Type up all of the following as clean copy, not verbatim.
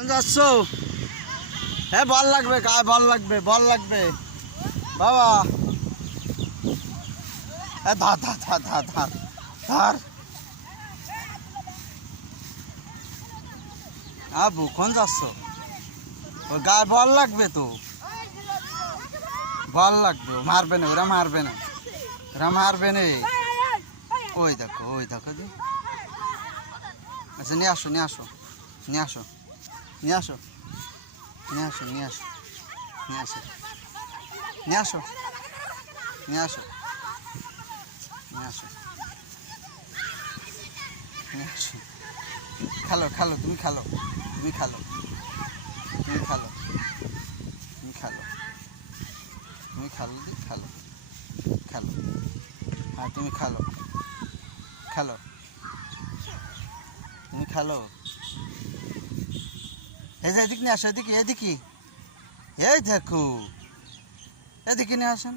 কোন যাচ্ছ? হ্যাঁ বল লাগবে, গায়ে বল লাগবে, বল লাগবে বাবা। ধার ধার ধার ধার ধার ধার। আবু কোন যাচ্ছ? ওর গায়ে বল লাগবে তো, বল লাগবে। মারবে না, ওরা মারবে না, ওরা মারবে না। ওই দেখো, ওই দেখো। আচ্ছা নিয়ে আসো, নিয়ে আসো, নিয়ে আসো, নিয়ে আসো, নিয়ে আসো, নিয়ে আসো, নিয়ে আসো, নিয়ে আসো, নিয়ে আসো, নিয়ে আসো, নিয়ে আসো। খেলো খেলো, তুমি খেলো, তুমি খেলো, তুমি খেলো, তুমি খেলো, তুমি খেলো, খেলো খেলো। হ্যাঁ তুমি খেলো, খেলো, তুমি খেলো। এই যে এদিকে নিয়ে আসো, এদিকে, এদিকে, এই দেখো, এদিকে নিয়ে আসেন।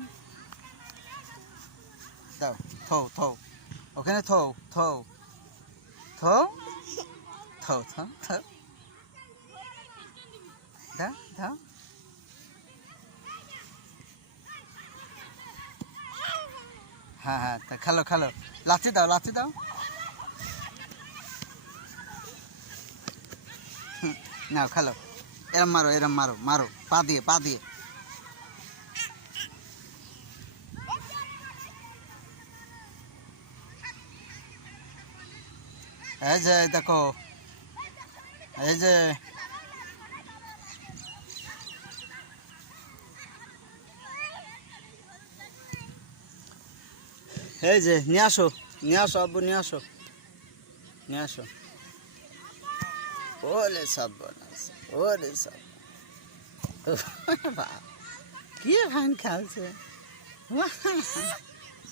দাও, থো থো, ওখানে থো থো থো থো থো থো। দাও দাও। হ্যাঁ হ্যাঁ, তা খেলো খেলো। লাথি দাও, লাথি দাও। নাও খেলো। এরম মারো, এরম মারো, মারো পা দিয়ে, পা দিয়ে। এই যে দেখো, এই যে এই যে নিয়ে আসো, নিয়ে আসো আব্বু, নিয়ে আসো, নিয়ে আসো। ওলে সব বানাচ্ছে, ওলে সব। কি ভান খেলছে।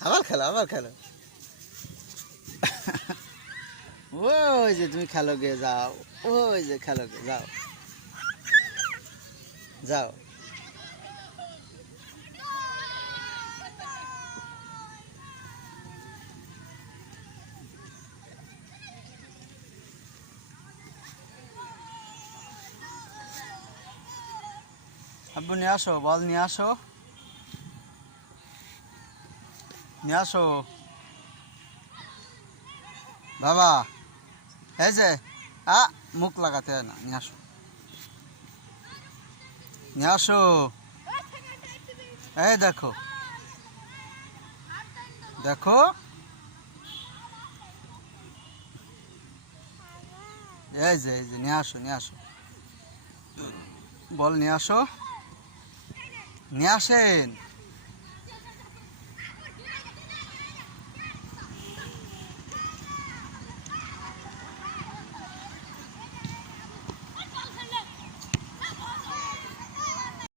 আবার খেলো, আবার খেলো। ওই যে তুমি খেলো গে, যাও। ওই যে খেলো গে, যাও, যাও। আব্বু নিয়ে আসো, বল নিয়ে আসো, নিয়ে আসো বাবা। এই যে মুখ লাগাতে হয় না, নিয়ে আসো, নিয়ে আসো। এই দেখো, দেখো, এই যে, এই যে নিয়ে আসো, নিয়ে আসো, বল নিয়ে আসো, নিয়ে আসেন।